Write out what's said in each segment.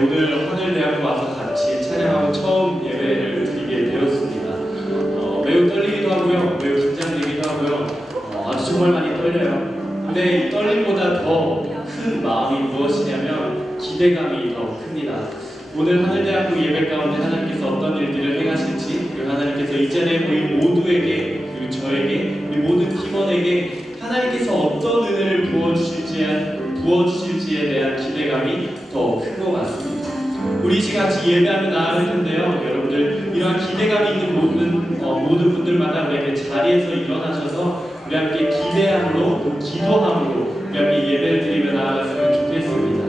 오늘 하늘대학교 와서 같이 찬양하고 처음 예배를 드리게 되었습니다. 매우 떨리기도 하고요, 매우 긴장되기도 하고요, 아주 정말 많이 떨려요. 근데 이 떨림보다 더 큰 마음이 무엇이냐면 기대감이 더 큽니다. 오늘 하늘대학교 예배 가운데 하나님께서 어떤 일들을 행하실지, 그리고 하나님께서 이 자리에 우리 모두에게, 그리고 저에게, 우리 모든 팀원에게 하나님께서 어떤 은혜를 부어주실지에 대한 기대감이 더 큰 것 같습니다. 우리 같이 예배하며 나아갈 텐데요, 여러분들 이러한 기대감이 있는 모든 분들마다 우리에게 자리에서 일어나셔서 우리 함께 기대함으로 또 기도함으로 우리 함께 예배를 드리며 나아갔으면 좋겠습니다.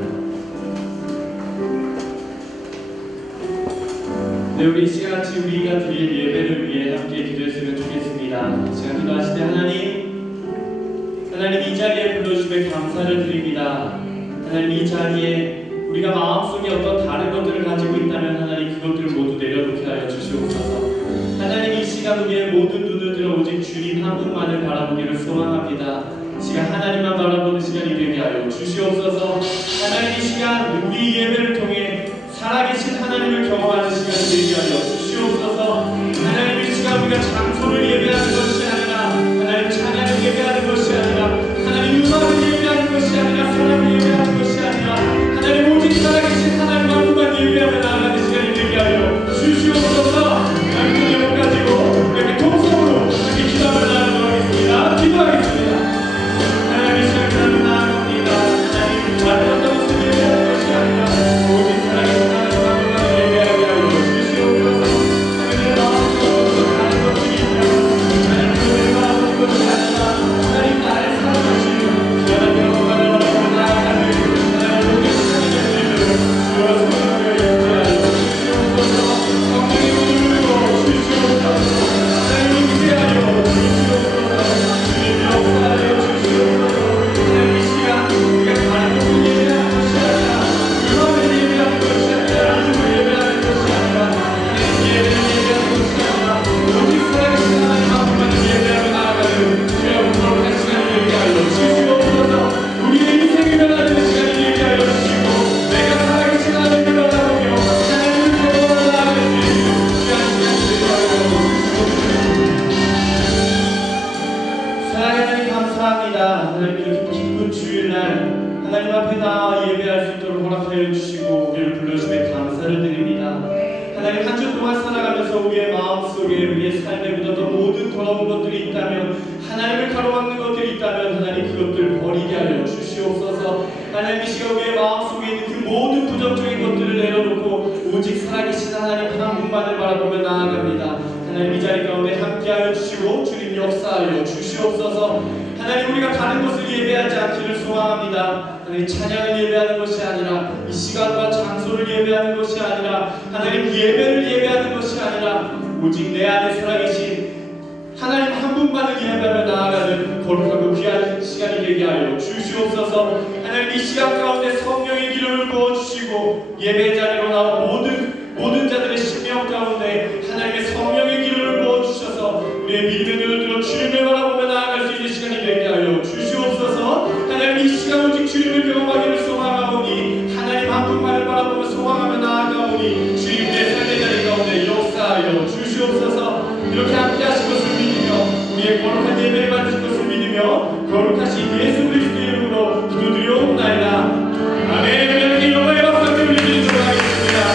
네, 우리 시간같이 우리가 드릴 예배를 위해 함께 기도했으면 좋겠습니다. 이 시간 기도하실 때 하나님 이 자리에 불러주시며 감사를 드립니다. 하나님 이 자리에 우리가 마음속에 어떤 다른 것들을 가지고 있다면 하나님 그것들을 모두 내려놓게 하여 주시옵소서. 하나님 이 시간 우리의 모든 눈을 들어 오직 주님 한 분만을 바라보기를 소망합니다. 시간 하나님만 바라보는 시간이 되게 하여 주시옵소서. 하나님 이 시간 우리 예배를 통해 살아계신 하나님을 경험하는 시간이 되게 하여 주시옵소서. 하나님 이 시간 우리가 장소를 예배하는 것이 아니라 하나님 찬양을 예배하는 것이 아니라 하나님 음악을 예배하는 것이 아니라 사랑을 예배하는 것이 아니라 하나님 오직 살아계신 하나님 한 분만 예배하며 나아가는 시간이 되게 하여 주시옵소서. 하나님 그 제목 가지고 이렇게 통성으로 이렇게 기도하며 나아가도록 하겠습니다. 기도하겠습니다. 하나님 이 시간 기도하며 나아갑니다. 하나님 다른 어떤 것을 예배하는 것이 아니라 오직 살아계신 하나님 한 분만 예배하게 하여 주시옵소서. 하나님의 마음속으로 다른 것들이 있다면 하나님 그 마음속으로 것이 아니라 하나님 나를 사랑하시는 하나님 영광을 바라보며 나아가는 하나님 모든 시간이 되기를 주여 성령을 인도하여 주시옵소서. 성령의 문을 열고 주시옵소서. 하나님을 기대하여 주시옵소서. 주님 역사하여 주시옵소서. 하나님 이 시간 우리가 다른 것을 예배하는 것이 아니라 음악을 예배하는 것이 아니라 이름을 예배하는 것이 아니라 하나님 예배를 예배하는 것이 아니라 오직 살아계신 하나님 한 분만을 예배하며 나아가는 주여 거룩한 시간이 되게 하여 주시옵소서. 우리의 인생을 변화되는 시간이 되게 하여 주시고 내가 살아계신 하나님을 바라보며 하나님을 경험하며 나아갈 수 있는 귀한 시간이 되게 하여 주시옵소서. 사랑하는 하나님 감사합니다. 하나님 이렇게 기쁜 주일날 하나님 앞에 나와 예배할 수 있도록 허락하여 주시고 우리를 불러주시며 감사를 드립니다. 하나님 한 주 동안 살아가면서 우리의 마음속에 우리의 삶에 묻었던 모든 더러운 것들이 있다면 하나님을 가로막는 것들이 있다면 하나님 그것들을 버리게 하여 주시옵소서. 하나님 이 시간 우리의 마음속에 있는 그 모든 부정적인 것들을 내려놓고 오직 살아계신 하나님 한 분만을 바라보며 나아갑니다. 하나님 이 자리 가운데 함께하여 주시고 주님 역사하여 주시옵소서. 하나님 우리가 다른 것을 예배하지 않기를 소망합니다. 하나님 찬양을 예배하는 것이 아니라 이 시간과 장소를 예배하는 것이 아니라 하나님 예배를 예배하는 것이 아니라 오직 내 안에 살아계신 하나님 한 분만을 예배하며 나아가는 거룩하고 귀한 시간이 되게 하여 주시옵소서. 하나님 이 시간 가운데 성령의 기름을 부어주시고 예배 자리로 나온 모든 자들의 심령 가운데 하나님의 성령의 기름을 부어주셔서 우리의 믿음의 눈을 들어 주님을 바라보며 나아갈 수 있는 시간이 되게 하여 주시옵소서. 하나님 이 시간 오직 주님을 경험하기를 소망하오니 하나님 한 분만을 바라보며 소망하며 나아가오니 주님 내 삶의 자리 가운데 역사하여 주시옵소서. 이렇게 함께 하신 것을 믿으며 우리의 거룩한 예배를 받으신 것을 믿으며 거룩하신 예수 그리스도의 이름으로 기도드리옵나이다. 아멘. 이렇게 영광의 박수 드리도록 하겠습니다.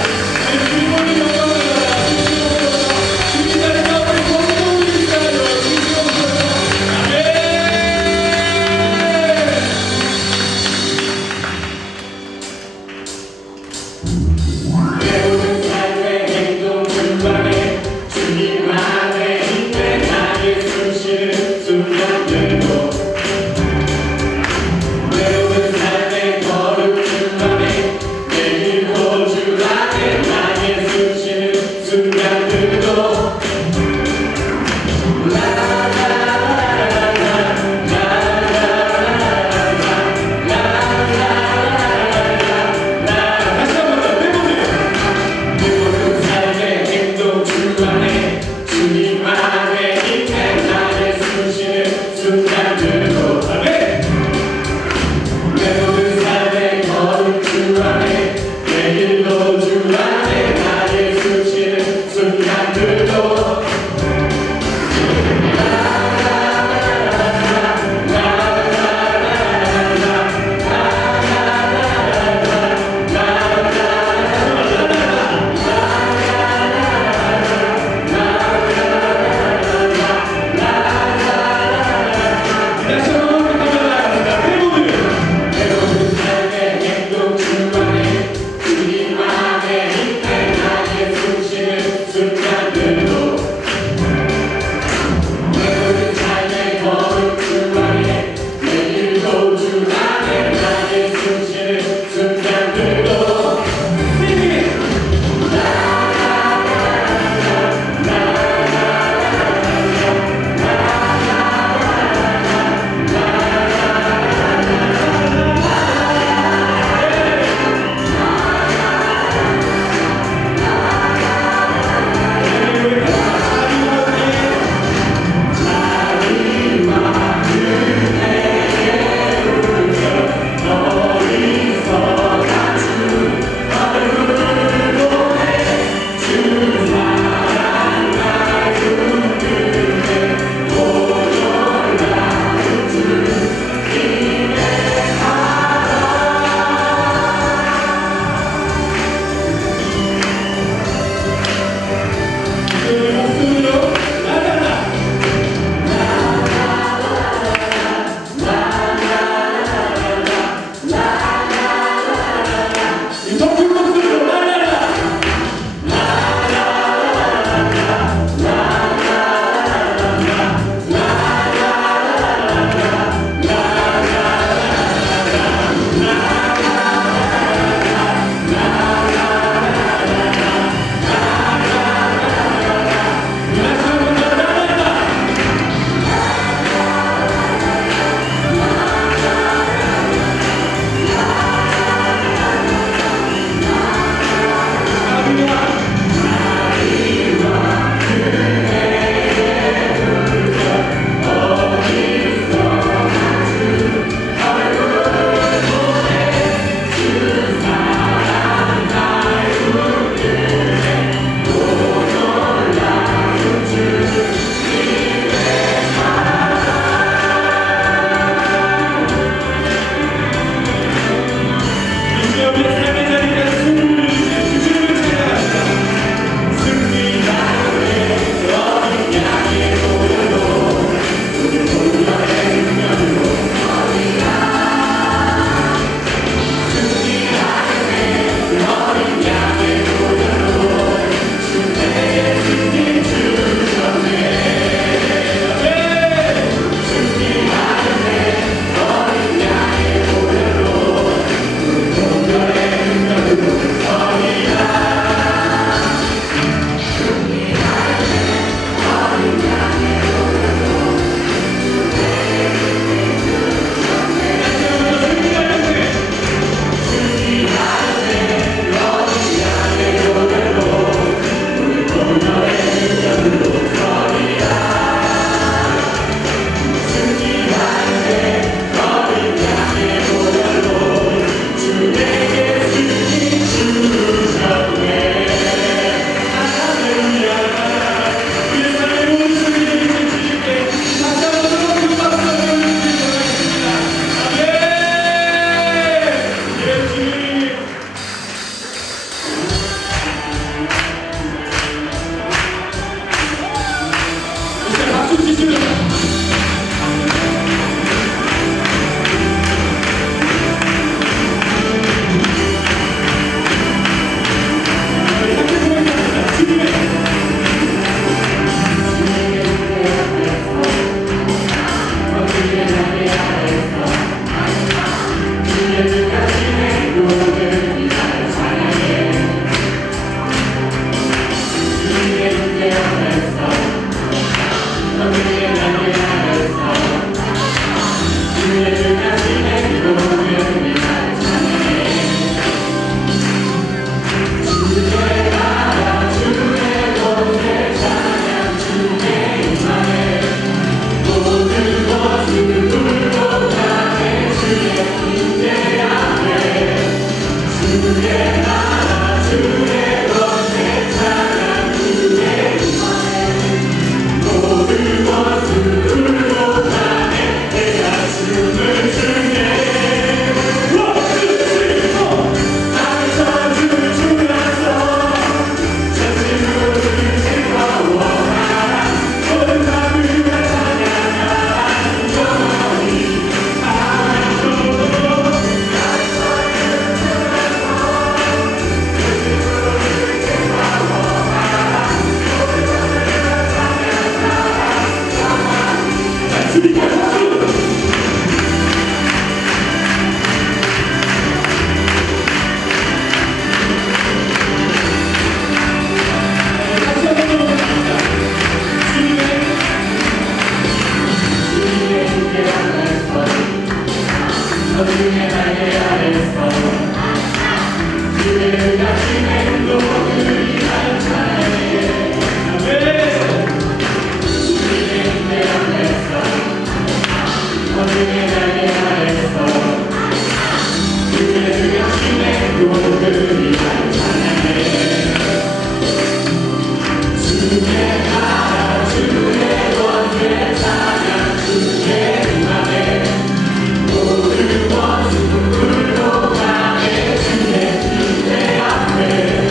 모든 것을 불고 가네 주의 기대 앞에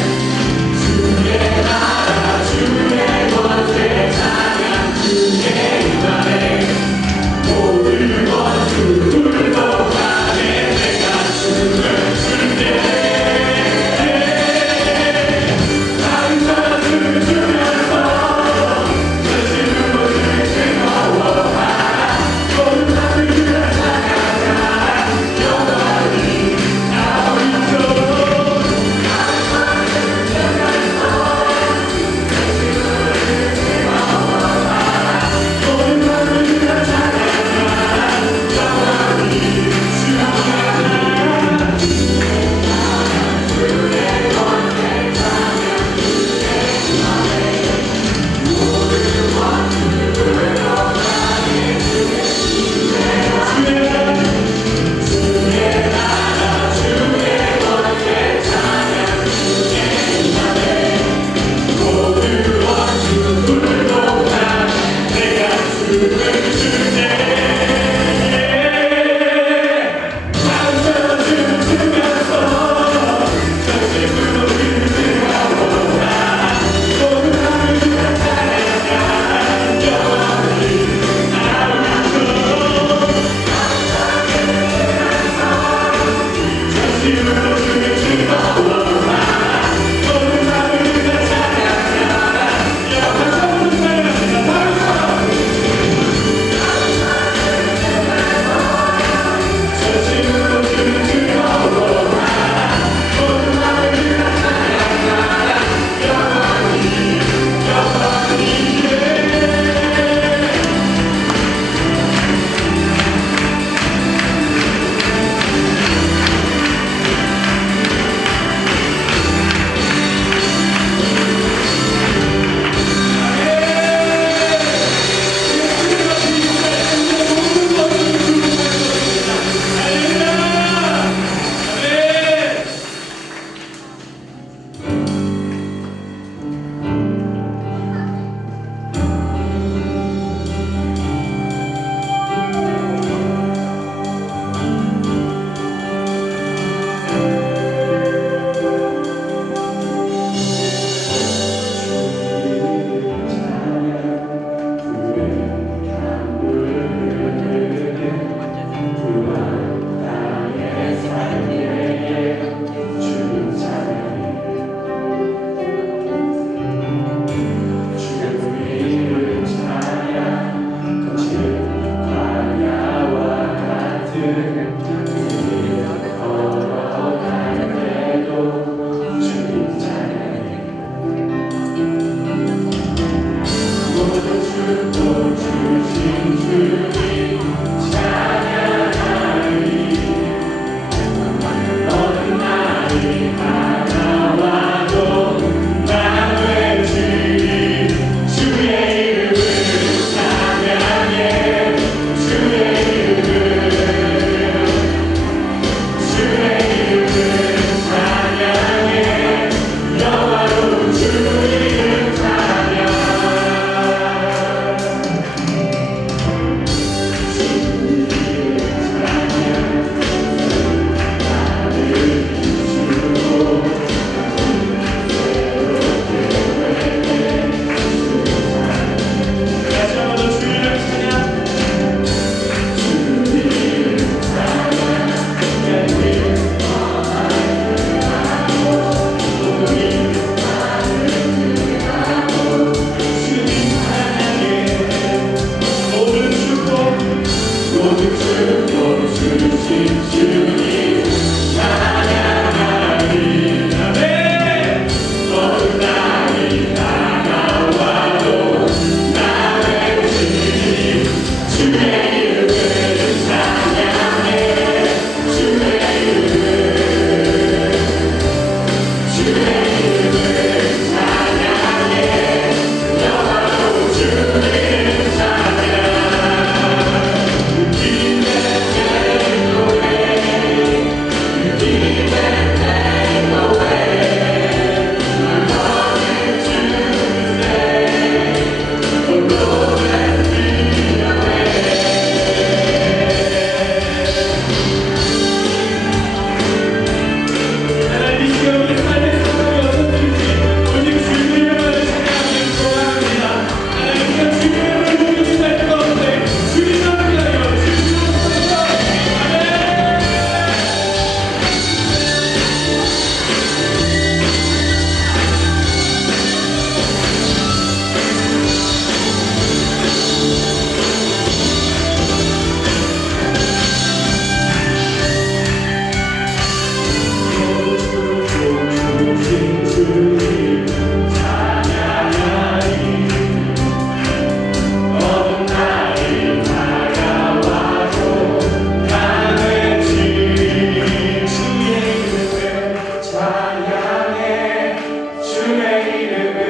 찬양해 주의 이름을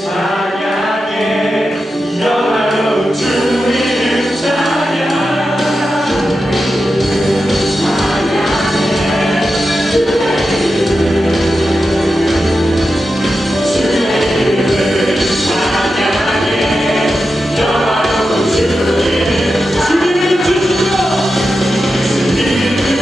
찬양해 영화로운 주 이름 찬양 주님을 주시죠. 주님을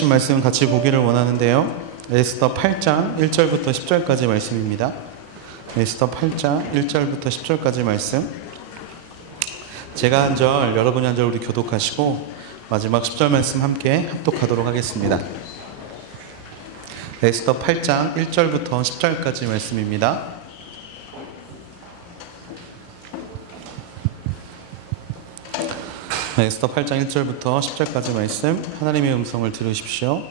주신 말씀 같이 보기를 원하는데요. 에스더 8장 1절부터 10절까지 말씀입니다. 에스더 8장 1절부터 10절까지 말씀. 제가 한 절, 여러분이 한 절 우리 교독하시고 마지막 10절 말씀 함께 합독하도록 하겠습니다. 에스더 8장 1절부터 10절까지 말씀입니다. 에스더 8장 1절부터 10절까지 말씀, 하나님의 음성을 들으십시오.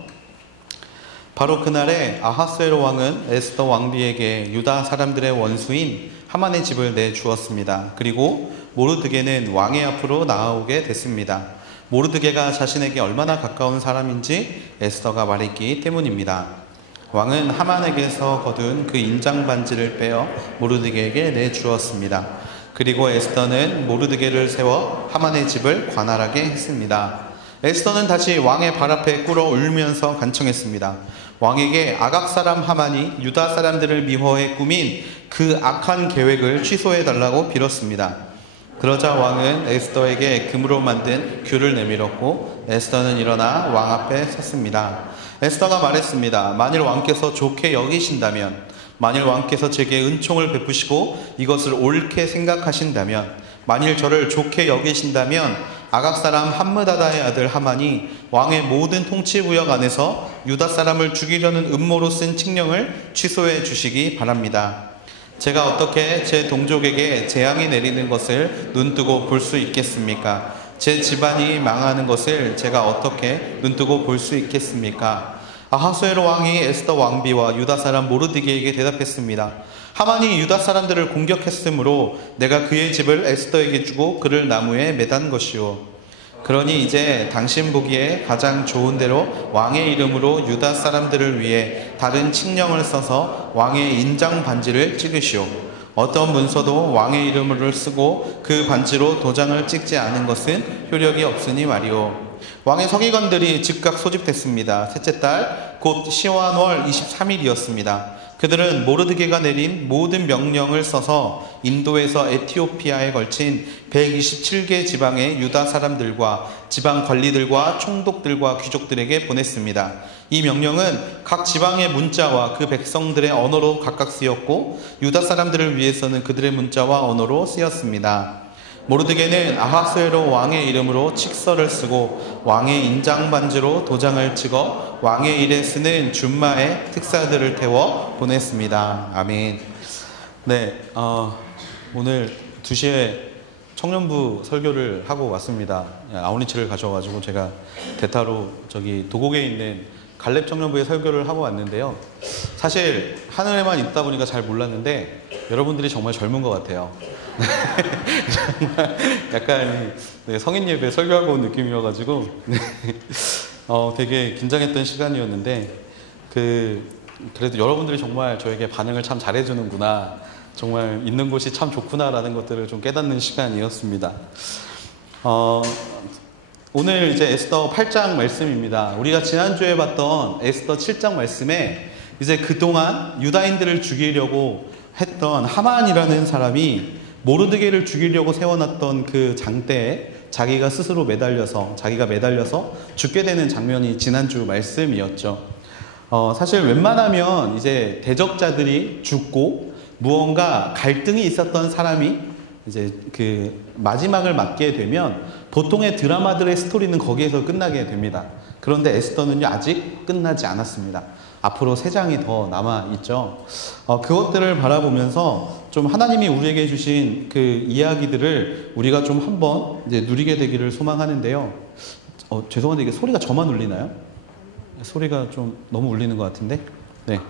바로 그날에 아하스웨로 왕은 에스더 왕비에게 유다 사람들의 원수인 하만의 집을 내주었습니다. 그리고 모르드게는 왕의 앞으로 나아오게 됐습니다. 모르드게가 자신에게 얼마나 가까운 사람인지 에스더가 말했기 때문입니다. 왕은 하만에게서 거둔 그 인장 반지를 빼어 모르드게에게 내주었습니다. 그리고 에스더는 모르드게를 세워 하만의 집을 관할하게 했습니다. 에스더는 다시 왕의 발 앞에 꿇어 울면서 간청했습니다. 왕에게 아각 사람 하만이 유다 사람들을 미워해 꾸민 그 악한 계획을 취소해달라고 빌었습니다. 그러자 왕은 에스더에게 금으로 만든 귤을 내밀었고 에스더는 일어나 왕 앞에 섰습니다. 에스더가 말했습니다. 만일 왕께서 좋게 여기신다면, 만일 왕께서 제게 은총을 베푸시고 이것을 옳게 생각하신다면, 만일 저를 좋게 여기신다면 아각 사람 함므다다의 아들 하만이 왕의 모든 통치 구역 안에서 유다 사람을 죽이려는 음모로 쓴 칙령을 취소해 주시기 바랍니다. 제가 어떻게 제 동족에게 재앙이 내리는 것을 눈뜨고 볼 수 있겠습니까? 제 집안이 망하는 것을 제가 어떻게 눈뜨고 볼 수 있겠습니까? 아하스웨로 왕이 에스더 왕비와 유다 사람 모르드게에게 대답했습니다. 하만이 유다 사람들을 공격했으므로 내가 그의 집을 에스더에게 주고 그를 나무에 매단 것이오. 그러니 이제 당신 보기에 가장 좋은 대로 왕의 이름으로 유다 사람들을 위해 다른 칙령을 써서 왕의 인장 반지를 찍으시오. 어떤 문서도 왕의 이름을 쓰고 그 반지로 도장을 찍지 않은 것은 효력이 없으니 말이오. 왕의 서기관들이 즉각 소집됐습니다. 셋째 달 곧 시완월 23일이었습니다. 그들은 모르드게가 내린 모든 명령을 써서 인도에서 에티오피아에 걸친 127개 지방의 유다 사람들과 지방 관리들과 총독들과 귀족들에게 보냈습니다. 이 명령은 각 지방의 문자와 그 백성들의 언어로 각각 쓰였고 유다 사람들을 위해서는 그들의 문자와 언어로 쓰였습니다. 모르드게는 아하스웨로 왕의 이름으로 칙서를 쓰고 왕의 인장 반지로 도장을 찍어 왕의 일에 쓰는 준마의 특사들을 태워 보냈습니다. 아멘. 네, 오늘 2시에 청년부 설교를 하고 왔습니다. 아우니치를 가져와가지고 제가 대타로 저기 도곡에 있는 갈렙 청년부에 설교를 하고 왔는데요. 사실 하늘에만 있다 보니까 잘 몰랐는데 여러분들이 정말 젊은 것 같아요. 약간 성인 예배 설교하고 온 느낌이어가지고 되게 긴장했던 시간이었는데 그래도 여러분들이 정말 저에게 반응을 참 잘해주는구나, 정말 있는 곳이 참 좋구나라는 것들을 좀 깨닫는 시간이었습니다. 오늘 이제 에스더 8장 말씀입니다. 우리가 지난주에 봤던 에스더 7장 말씀에 이제 그동안 유다인들을 죽이려고 했던 하만이라는 사람이 모르드게를 죽이려고 세워놨던 그 장대에 자기가 매달려서 죽게 되는 장면이 지난주 말씀이었죠. 사실 웬만하면 이제 대적자들이 죽고 무언가 갈등이 있었던 사람이 이제 그 마지막을 맞게 되면 보통의 드라마들의 스토리는 거기에서 끝나게 됩니다. 그런데 에스더는요, 아직 끝나지 않았습니다. 앞으로 3장이 더 남아있죠. 그것들을 바라보면서 좀 하나님이 우리에게 주신 그 이야기들을 우리가 좀 한번 이제 누리게 되기를 소망하는데요. 죄송한데 이게 소리가 저만 울리나요? 소리가 좀 너무 울리는 것 같은데? 네.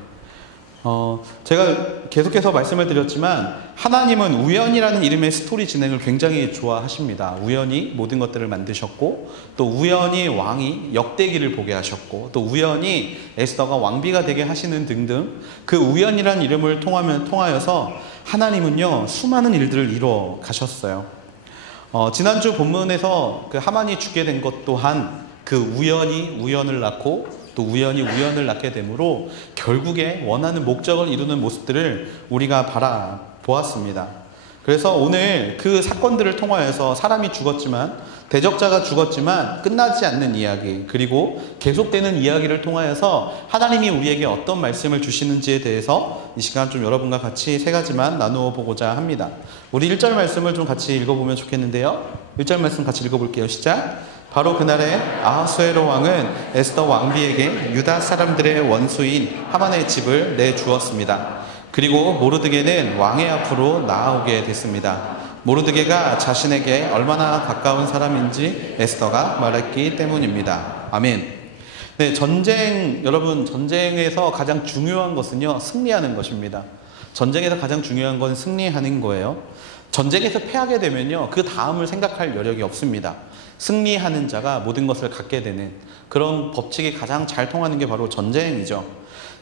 제가 계속해서 말씀을 드렸지만 하나님은 우연이라는 이름의 스토리 진행을 굉장히 좋아하십니다. 우연히 모든 것들을 만드셨고, 또 우연히 왕이 역대기를 보게 하셨고, 또 우연히 에스더가 왕비가 되게 하시는 등등, 그 우연이라는 이름을 통하여서 하나님은요 수많은 일들을 이루어 가셨어요. 지난주 본문에서 그 하만이 죽게 된 것 또한 그 우연이 우연을 낳고 또 우연히 우연을 낳게 되므로 결국에 원하는 목적을 이루는 모습들을 우리가 바라보았습니다. 그래서 오늘 그 사건들을 통하여서 사람이 죽었지만, 대적자가 죽었지만 끝나지 않는 이야기, 그리고 계속되는 이야기를 통하여서 하나님이 우리에게 어떤 말씀을 주시는지에 대해서 이 시간 좀 여러분과 같이 세 가지만 나누어 보고자 합니다. 우리 1절 말씀을 좀 같이 읽어보면 좋겠는데요. 1절 말씀 같이 읽어볼게요. 시작. 바로 그날에 아하수에로 왕은 에스더 왕비에게 유다 사람들의 원수인 하만의 집을 내주었습니다. 그리고 모르드게는 왕의 앞으로 나아오게 됐습니다. 모르드게가 자신에게 얼마나 가까운 사람인지 에스더가 말했기 때문입니다. 아멘. 네, 여러분, 전쟁에서 가장 중요한 것은요, 승리하는 것입니다. 전쟁에서 가장 중요한 건 승리하는 거예요. 전쟁에서 패하게 되면요, 그 다음을 생각할 여력이 없습니다. 승리하는 자가 모든 것을 갖게 되는 그런 법칙이 가장 잘 통하는 게 바로 전쟁이죠.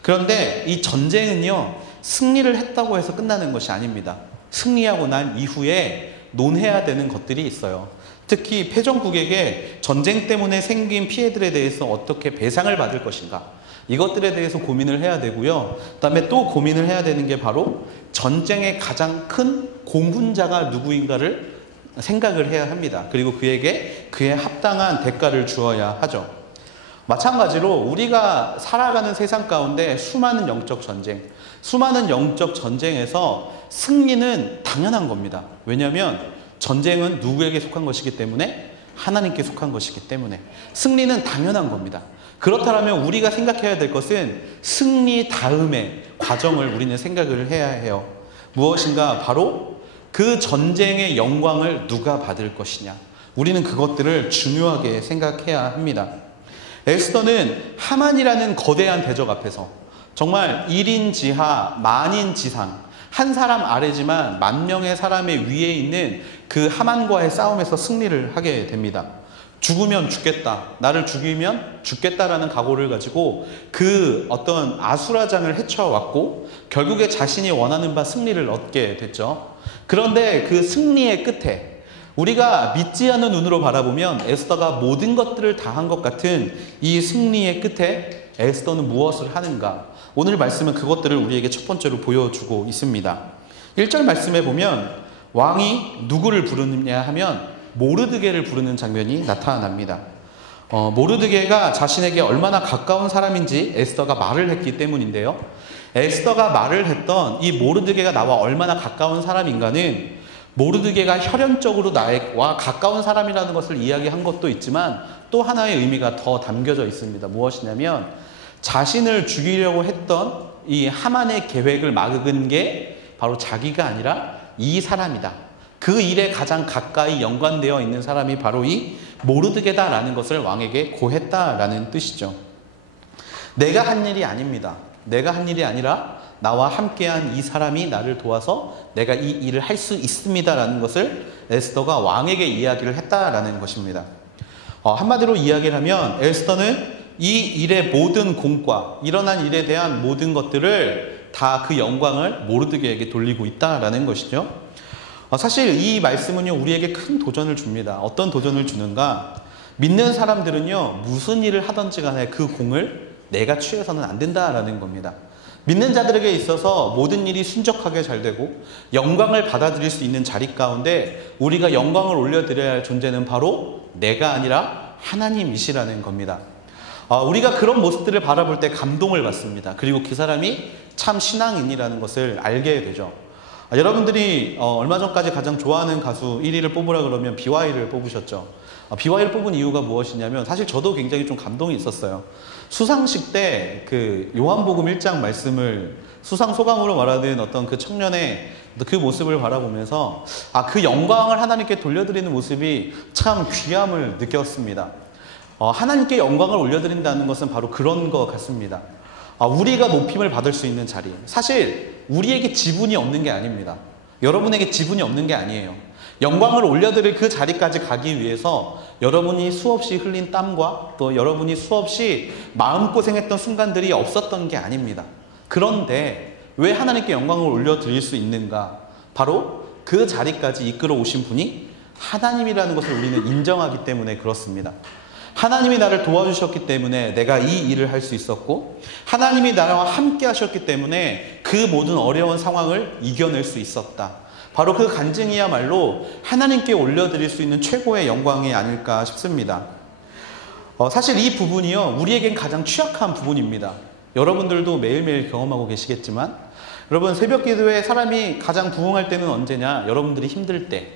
그런데 이 전쟁은요, 승리를 했다고 해서 끝나는 것이 아닙니다. 승리하고 난 이후에 논해야 되는 것들이 있어요. 특히 패전국에게 전쟁 때문에 생긴 피해들에 대해서 어떻게 배상을 받을 것인가, 이것들에 대해서 고민을 해야 되고요. 그 다음에 또 고민을 해야 되는 게 바로 전쟁의 가장 큰 공훈자가 누구인가를 생각을 해야 합니다. 그리고 그에게 그에 합당한 대가를 주어야 하죠. 마찬가지로 우리가 살아가는 세상 가운데 수많은 영적 전쟁에서 승리는 당연한 겁니다. 왜냐하면 전쟁은 누구에게 속한 것이기 때문에, 하나님께 속한 것이기 때문에 승리는 당연한 겁니다. 그렇다면 우리가 생각해야 될 것은 승리 다음의 과정을 우리는 생각을 해야 해요. 무엇인가? 바로 그 전쟁의 영광을 누가 받을 것이냐, 우리는 그것들을 중요하게 생각해야 합니다. 에스더는 하만이라는 거대한 대적 앞에서 정말 1인 지하 만인 지상, 한 사람 아래지만 만 명의 사람의 위에 있는 그 하만과의 싸움에서 승리를 하게 됩니다. 죽으면 죽겠다, 나를 죽이면 죽겠다라는 각오를 가지고 그 어떤 아수라장을 헤쳐왔고 결국에 자신이 원하는 바 승리를 얻게 됐죠. 그런데 그 승리의 끝에 우리가 믿지 않는 눈으로 바라보면 에스더가 모든 것들을 다 한 것 같은 이 승리의 끝에 에스더는 무엇을 하는가? 오늘 말씀은 그것들을 우리에게 첫 번째로 보여주고 있습니다. 1절 말씀에 보면 왕이 누구를 부르느냐 하면 모르드게를 부르는 장면이 나타납니다. 모르드게가 자신에게 얼마나 가까운 사람인지 에스더가 말을 했기 때문인데요. 에스더가 말을 했던 이 모르드게가 나와 얼마나 가까운 사람인가는 모르드게가 혈연적으로 나와 가까운 사람이라는 것을 이야기한 것도 있지만 또 하나의 의미가 더 담겨져 있습니다. 무엇이냐면 자신을 죽이려고 했던 이 하만의 계획을 막은 게 바로 자기가 아니라 이 사람이다. 그 일에 가장 가까이 연관되어 있는 사람이 바로 이 모르드게다라는 것을 왕에게 고했다라는 뜻이죠. 내가 한 일이 아닙니다. 내가 한 일이 아니라 나와 함께한 이 사람이 나를 도와서 내가 이 일을 할 수 있습니다라는 것을 에스더가 왕에게 이야기를 했다라는 것입니다. 한마디로 이야기를 하면 에스더는 이 일의 모든 공과 일어난 일에 대한 모든 것들을 다 그 영광을 모르드게에게 돌리고 있다라는 것이죠. 사실 이 말씀은요, 우리에게 큰 도전을 줍니다. 어떤 도전을 주는가? 믿는 사람들은요, 무슨 일을 하든지 간에 그 공을 내가 취해서는 안 된다라는 겁니다. 믿는 자들에게 있어서 모든 일이 순적하게 잘 되고 영광을 받아들일 수 있는 자리 가운데 우리가 영광을 올려드려야 할 존재는 바로 내가 아니라 하나님이시라는 겁니다. 우리가 그런 모습들을 바라볼 때 감동을 받습니다. 그리고 그 사람이 참 신앙인이라는 것을 알게 되죠. 여러분들이 얼마 전까지 가장 좋아하는 가수 1위를 뽑으라 그러면 BY를 뽑으셨죠. BY를 뽑은 이유가 무엇이냐면 사실 저도 굉장히 좀 감동이 있었어요. 수상식 때 그 요한복음 1장 말씀을 수상 소감으로 말하는 어떤 그 청년의 그 모습을 바라보면서 그 영광을 하나님께 돌려드리는 모습이 참 귀함을 느꼈습니다. 하나님께 영광을 올려드린다는 것은 바로 그런 것 같습니다. 우리가 높임을 받을 수 있는 자리, 사실 우리에게 지분이 없는 게 아닙니다. 여러분에게 지분이 없는 게 아니에요. 영광을 올려드릴 그 자리까지 가기 위해서 여러분이 수없이 흘린 땀과 또 여러분이 수없이 마음고생했던 순간들이 없었던 게 아닙니다. 그런데 왜 하나님께 영광을 올려드릴 수 있는가? 바로 그 자리까지 이끌어 오신 분이 하나님이라는 것을 우리는 인정하기 때문에 그렇습니다. 하나님이 나를 도와주셨기 때문에 내가 이 일을 할 수 있었고, 하나님이 나와 함께 하셨기 때문에 그 모든 어려운 상황을 이겨낼 수 있었다. 바로 그 간증이야말로 하나님께 올려드릴 수 있는 최고의 영광이 아닐까 싶습니다. 사실 이 부분이요, 우리에겐 가장 취약한 부분입니다. 여러분들도 매일매일 경험하고 계시겠지만, 여러분 새벽 기도에 사람이 가장 부응할 때는 언제냐? 여러분들이 힘들 때.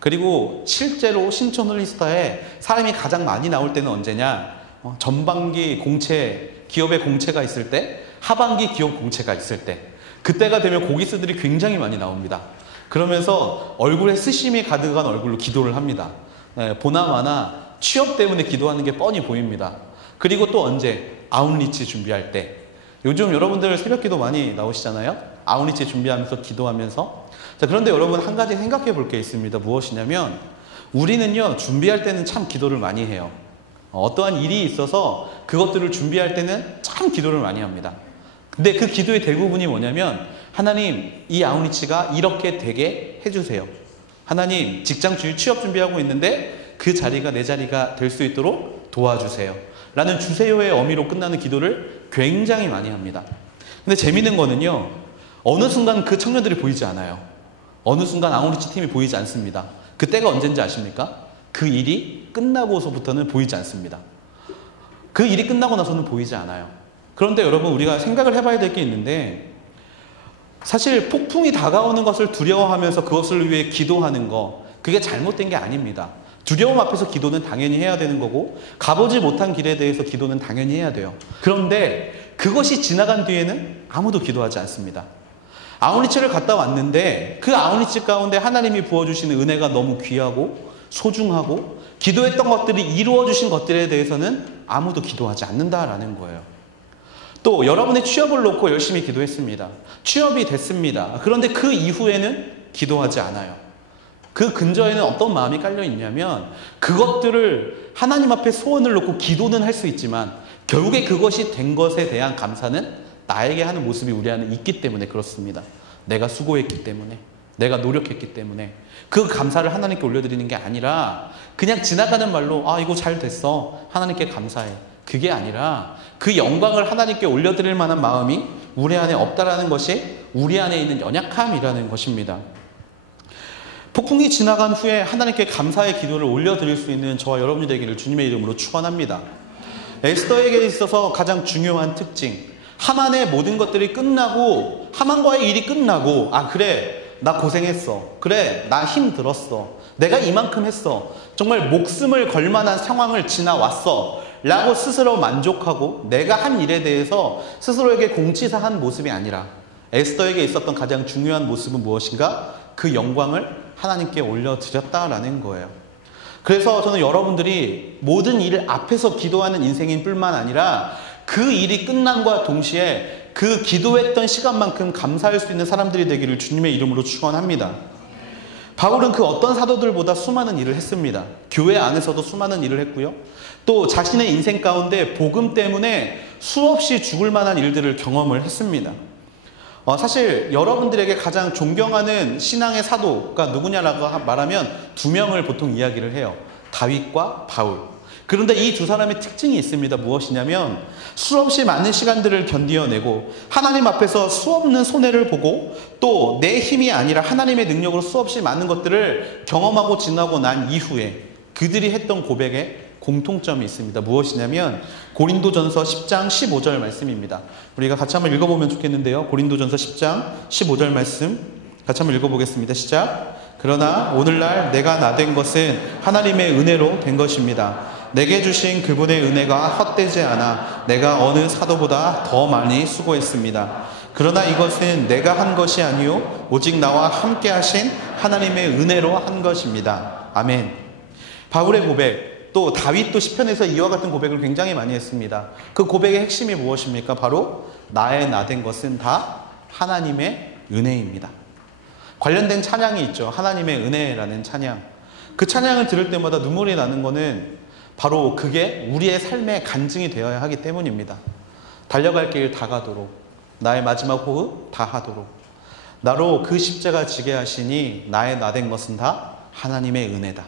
그리고 실제로 신촌 홀리스타에 사람이 가장 많이 나올 때는 언제냐? 전반기 공채, 기업의 공채가 있을 때, 하반기 기업 공채가 있을 때, 그때가 되면 고기스들이 굉장히 많이 나옵니다. 그러면서 얼굴에 스심이 가득한 얼굴로 기도를 합니다. 보나마나 취업 때문에 기도하는 게 뻔히 보입니다. 그리고 또 언제? 아웃리치 준비할 때. 요즘 여러분들 새벽 기도 많이 나오시잖아요. 아웃리치 준비하면서 기도하면서. 자, 그런데 여러분 한 가지 생각해 볼 게 있습니다. 무엇이냐면 우리는요, 준비할 때는 참 기도를 많이 해요. 어떠한 일이 있어서 그것들을 준비할 때는 참 기도를 많이 합니다. 근데 그 기도의 대부분이 뭐냐면, 하나님, 이 아웃리치가 이렇게 되게 해주세요. 하나님, 직장 취업 준비하고 있는데 그 자리가 내 자리가 될 수 있도록 도와주세요. 라는 주세요의 어미로 끝나는 기도를 굉장히 많이 합니다. 근데 재밌는 거는요, 어느 순간 그 청년들이 보이지 않아요. 어느 순간 아웃리치 팀이 보이지 않습니다. 그때가 언젠지 아십니까? 그 일이 끝나고서부터는 보이지 않습니다. 그 일이 끝나고 나서는 보이지 않아요. 그런데 여러분, 우리가 생각을 해봐야 될 게 있는데, 사실 폭풍이 다가오는 것을 두려워하면서 그것을 위해 기도하는 거, 그게 잘못된 게 아닙니다. 두려움 앞에서 기도는 당연히 해야 되는 거고, 가보지 못한 길에 대해서 기도는 당연히 해야 돼요. 그런데 그것이 지나간 뒤에는 아무도 기도하지 않습니다. 아웃리치를 갔다 왔는데 그 아웃리치 가운데 하나님이 부어주시는 은혜가 너무 귀하고 소중하고 기도했던 것들이 이루어주신 것들에 대해서는 아무도 기도하지 않는다라는 거예요. 또 여러분의 취업을 놓고 열심히 기도했습니다. 취업이 됐습니다. 그런데 그 이후에는 기도하지 않아요. 그 근저에는 어떤 마음이 깔려 있냐면, 그것들을 하나님 앞에 소원을 놓고 기도는 할 수 있지만 결국에 그것이 된 것에 대한 감사는 나에게 하는 모습이 우리 안에 있기 때문에 그렇습니다. 내가 수고했기 때문에, 내가 노력했기 때문에 그 감사를 하나님께 올려드리는 게 아니라 그냥 지나가는 말로 이거 잘 됐어, 하나님께 감사해. 그게 아니라 그 영광을 하나님께 올려드릴 만한 마음이 우리 안에 없다라는 것이 우리 안에 있는 연약함이라는 것입니다. 폭풍이 지나간 후에 하나님께 감사의 기도를 올려드릴 수 있는 저와 여러분이 되기를 주님의 이름으로 축원합니다. 에스더에게 있어서 가장 중요한 특징, 하만의 모든 것들이 끝나고, 하만과의 일이 끝나고, 그래, 나 고생했어. 그래, 나 힘들었어. 내가 이만큼 했어. 정말 목숨을 걸 만한 상황을 지나왔어. 라고 스스로 만족하고 내가 한 일에 대해서 스스로에게 공치사한 모습이 아니라, 에스더에게 있었던 가장 중요한 모습은 무엇인가? 그 영광을 하나님께 올려드렸다라는 거예요. 그래서 저는 여러분들이 모든 일을 앞에서 기도하는 인생인 뿐만 아니라 그 일이 끝남과 동시에 그 기도했던 시간만큼 감사할 수 있는 사람들이 되기를 주님의 이름으로 축원합니다. 바울은 그 어떤 사도들보다 수많은 일을 했습니다. 교회 안에서도 수많은 일을 했고요. 또 자신의 인생 가운데 복음 때문에 수없이 죽을 만한 일들을 경험을 했습니다. 사실 여러분들에게 가장 존경하는 신앙의 사도가 누구냐라고 말하면 두 명을 보통 이야기를 해요. 다윗과 바울. 그런데 이 두 사람의 특징이 있습니다. 무엇이냐면 수없이 많은 시간들을 견디어내고 하나님 앞에서 수없는 손해를 보고 또 내 힘이 아니라 하나님의 능력으로 수없이 많은 것들을 경험하고 지나고 난 이후에 그들이 했던 고백에 공통점이 있습니다. 무엇이냐면 고린도전서 10장 15절 말씀입니다. 우리가 같이 한번 읽어보면 좋겠는데요. 고린도전서 10장 15절 말씀 같이 한번 읽어보겠습니다. 시작. 그러나 오늘날 내가 나된 것은 하나님의 은혜로 된 것입니다. 내게 주신 그분의 은혜가 헛되지 않아 내가 어느 사도보다 더 많이 수고했습니다. 그러나 이것은 내가 한 것이 아니요 오직 나와 함께 하신 하나님의 은혜로 한 것입니다. 아멘. 바울의 고백, 또 다윗도 시편에서 이와 같은 고백을 굉장히 많이 했습니다. 그 고백의 핵심이 무엇입니까? 바로 나의 나된 것은 다 하나님의 은혜입니다. 관련된 찬양이 있죠. 하나님의 은혜라는 찬양. 그 찬양을 들을 때마다 눈물이 나는 거는 바로 그게 우리의 삶의 간증이 되어야 하기 때문입니다. 달려갈 길 다 가도록, 나의 마지막 호흡 다 하도록, 나로 그 십자가 지게 하시니 나의 나된 것은 다 하나님의 은혜다.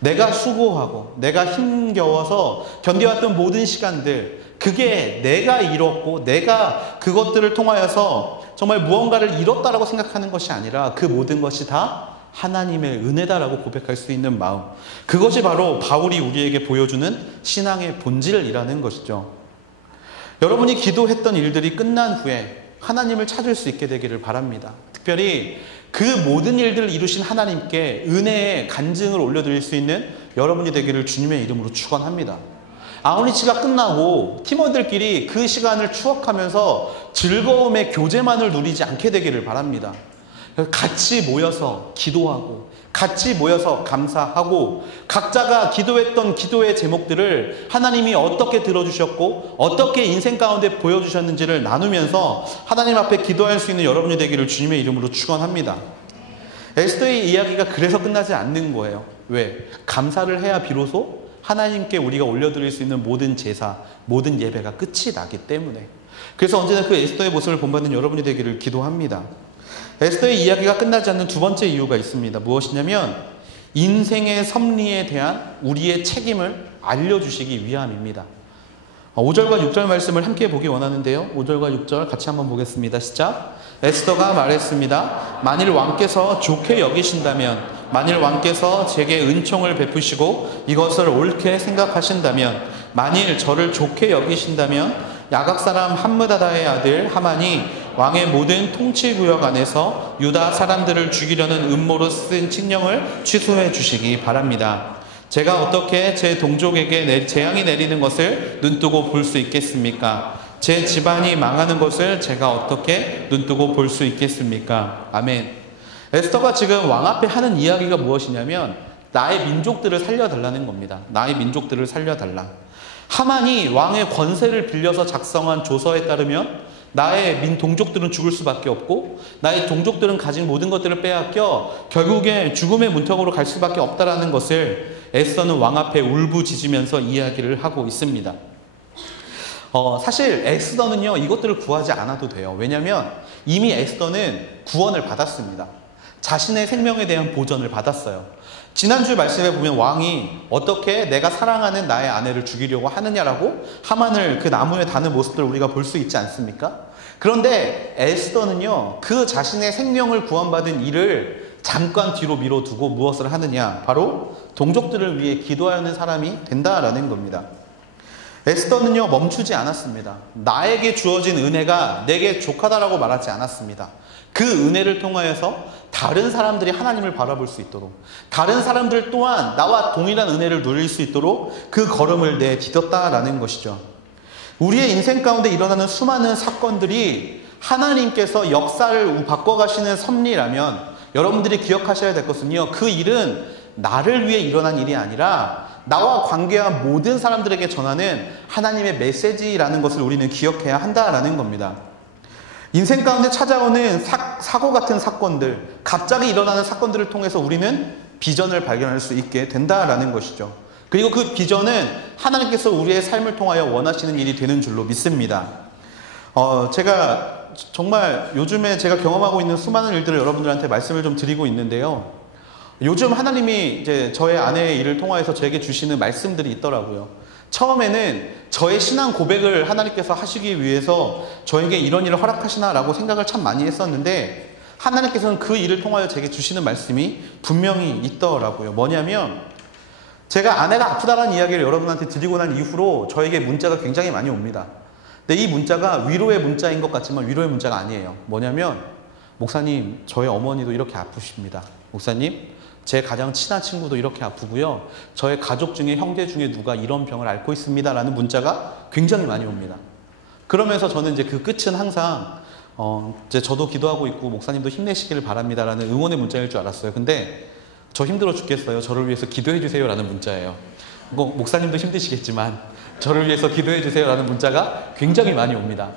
내가 수고하고 내가 힘겨워서 견뎌왔던 모든 시간들, 그게 내가 이뤘고 내가 그것들을 통하여서 정말 무언가를 이뤘다라고 생각하는 것이 아니라 그 모든 것이 다 하나님의 은혜다라고 고백할 수 있는 마음. 그것이 바로 바울이 우리에게 보여주는 신앙의 본질이라는 것이죠. 여러분이 기도했던 일들이 끝난 후에 하나님을 찾을 수 있게 되기를 바랍니다. 특별히 그 모든 일들을 이루신 하나님께 은혜의 간증을 올려드릴 수 있는 여러분이 되기를 주님의 이름으로 축원합니다. 아우리치가 끝나고 팀원들끼리 그 시간을 추억하면서 즐거움의 교제만을 누리지 않게 되기를 바랍니다. 같이 모여서 기도하고 같이 모여서 감사하고 각자가 기도했던 기도의 제목들을 하나님이 어떻게 들어주셨고 어떻게 인생 가운데 보여주셨는지를 나누면서 하나님 앞에 기도할 수 있는 여러분이 되기를 주님의 이름으로 축원합니다. 에스더의 이야기가 그래서 끝나지 않는 거예요. 왜? 감사를 해야 비로소 하나님께 우리가 올려드릴 수 있는 모든 제사, 모든 예배가 끝이 나기 때문에. 그래서 언제나 그 에스더의 모습을 본받는 여러분이 되기를 기도합니다. 에스더의 이야기가 끝나지 않는 두 번째 이유가 있습니다. 무엇이냐면 인생의 섭리에 대한 우리의 책임을 알려주시기 위함입니다. 5절과 6절 말씀을 함께 보기 원하는데요. 5절과 6절 같이 한번 보겠습니다. 시작. 에스더가 말했습니다. 만일 왕께서 좋게 여기신다면, 만일 왕께서 제게 은총을 베푸시고 이것을 옳게 생각하신다면, 만일 저를 좋게 여기신다면 야각 사람 함므다다의 아들 하만이 왕의 모든 통치 구역 안에서 유다 사람들을 죽이려는 음모로 쓴 칙령을 취소해 주시기 바랍니다. 제가 어떻게 제 동족에게 재앙이 내리는 것을 눈뜨고 볼 수 있겠습니까? 제 집안이 망하는 것을 제가 어떻게 눈뜨고 볼 수 있겠습니까? 아멘. 에스더가 지금 왕 앞에 하는 이야기가 무엇이냐면 나의 민족들을 살려달라는 겁니다. 나의 민족들을 살려달라. 하만이 왕의 권세를 빌려서 작성한 조서에 따르면 나의 동족들은 죽을 수밖에 없고 나의 동족들은 가진 모든 것들을 빼앗겨 결국에 죽음의 문턱으로 갈 수밖에 없다라는 것을 에스더는 왕 앞에 울부짖으면서 이야기를 하고 있습니다. 사실 에스더는요 이것들을 구하지 않아도 돼요. 왜냐하면 이미 에스더는 구원을 받았습니다. 자신의 생명에 대한 보전을 받았어요. 지난주 말씀에 보면 왕이 어떻게 내가 사랑하는 나의 아내를 죽이려고 하느냐라고 하만을 그 나무에 다는 모습들을 우리가 볼 수 있지 않습니까? 그런데 에스더는요 그 자신의 생명을 구원받은 일을 잠깐 뒤로 미뤄두고 무엇을 하느냐, 바로 동족들을 위해 기도하는 사람이 된다라는 겁니다. 에스더는요 멈추지 않았습니다. 나에게 주어진 은혜가 내게 족하다라고 말하지 않았습니다. 그 은혜를 통하여서 다른 사람들이 하나님을 바라볼 수 있도록, 다른 사람들 또한 나와 동일한 은혜를 누릴 수 있도록 그 걸음을 내딛었다라는 것이죠. 우리의 인생 가운데 일어나는 수많은 사건들이 하나님께서 역사를 바꿔가시는 섭리라면 여러분들이 기억하셔야 될 것은요, 그 일은 나를 위해 일어난 일이 아니라 나와 관계한 모든 사람들에게 전하는 하나님의 메시지라는 것을 우리는 기억해야 한다라는 겁니다. 인생 가운데 찾아오는 사고 같은 사건들, 갑자기 일어나는 사건들을 통해서 우리는 비전을 발견할 수 있게 된다라는 것이죠. 그리고 그 비전은 하나님께서 우리의 삶을 통하여 원하시는 일이 되는 줄로 믿습니다. 제가 정말 요즘에 제가 경험하고 있는 수많은 일들을 여러분들한테 말씀을 좀 드리고 있는데요. 요즘 하나님이 이제 저의 아내의 일을 통하여서 저에게 주시는 말씀들이 있더라고요. 처음에는 저의 신앙 고백을 하나님께서 하시기 위해서 저에게 이런 일을 허락하시나라고 생각을 참 많이 했었는데, 하나님께서는 그 일을 통하여 제게 주시는 말씀이 분명히 있더라고요. 뭐냐면, 제가 아내가 아프다라는 이야기를 여러분한테 드리고 난 이후로 저에게 문자가 굉장히 많이 옵니다. 근데 이 문자가 위로의 문자인 것 같지만 위로의 문자가 아니에요. 뭐냐면, 목사님, 저의 어머니도 이렇게 아프십니다. 목사님, 제 가장 친한 친구도 이렇게 아프고요. 저의 가족 중에 형제 중에 누가 이런 병을 앓고 있습니다. 라는 문자가 굉장히 많이 옵니다. 그러면서 저는 이제 그 끝은 항상 이제 저도 기도하고 있고 목사님도 힘내시기를 바랍니다. 라는 응원의 문자일 줄 알았어요. 근데 저 힘들어 죽겠어요. 저를 위해서 기도해 주세요. 라는 문자예요. 목사님도 힘드시겠지만 저를 위해서 기도해 주세요. 라는 문자가 굉장히 많이 옵니다.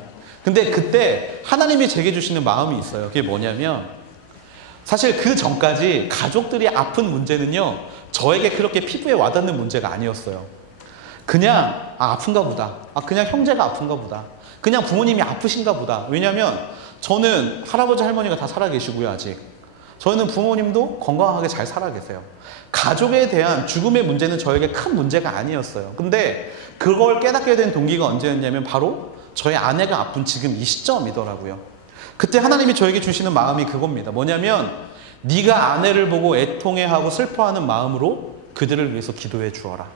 근데 그때 하나님이 제게 주시는 마음이 있어요. 그게 뭐냐면, 사실 그 전까지 가족들이 아픈 문제는요, 저에게 그렇게 피부에 와닿는 문제가 아니었어요. 그냥 아픈가 보다, 그냥 형제가 아픈가 보다, 그냥 부모님이 아프신가 보다. 왜냐하면 저는 할아버지 할머니가 다 살아계시고요. 아직 저는 부모님도 건강하게 잘 살아 계세요. 가족에 대한 죽음의 문제는 저에게 큰 문제가 아니었어요. 근데 그걸 깨닫게 된 동기가 언제였냐면 바로 저희 아내가 아픈 지금 이 시점이더라고요. 그때 하나님이 저에게 주시는 마음이 그겁니다. 뭐냐면 네가 아내를 보고 애통해하고 슬퍼하는 마음으로 그들을 위해서 기도해 주어라.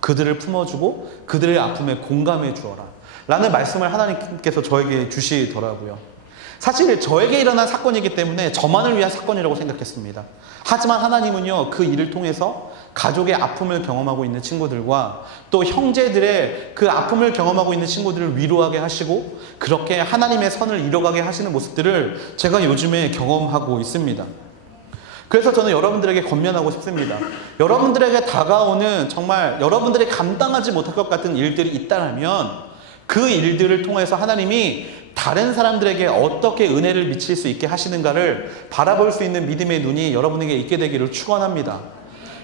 그들을 품어주고 그들의 아픔에 공감해 주어라. 라는 말씀을 하나님께서 저에게 주시더라고요. 사실 저에게 일어난 사건이기 때문에 저만을 위한 사건이라고 생각했습니다. 하지만 하나님은요, 그 일을 통해서 가족의 아픔을 경험하고 있는 친구들과 또 형제들의 그 아픔을 경험하고 있는 친구들을 위로하게 하시고 그렇게 하나님의 선을 이뤄가게 하시는 모습들을 제가 요즘에 경험하고 있습니다. 그래서 저는 여러분들에게 권면하고 싶습니다. 여러분들에게 다가오는 정말 여러분들이 감당하지 못할 것 같은 일들이 있다면 그 일들을 통해서 하나님이 다른 사람들에게 어떻게 은혜를 미칠 수 있게 하시는가를 바라볼 수 있는 믿음의 눈이 여러분에게 있게 되기를 축원합니다.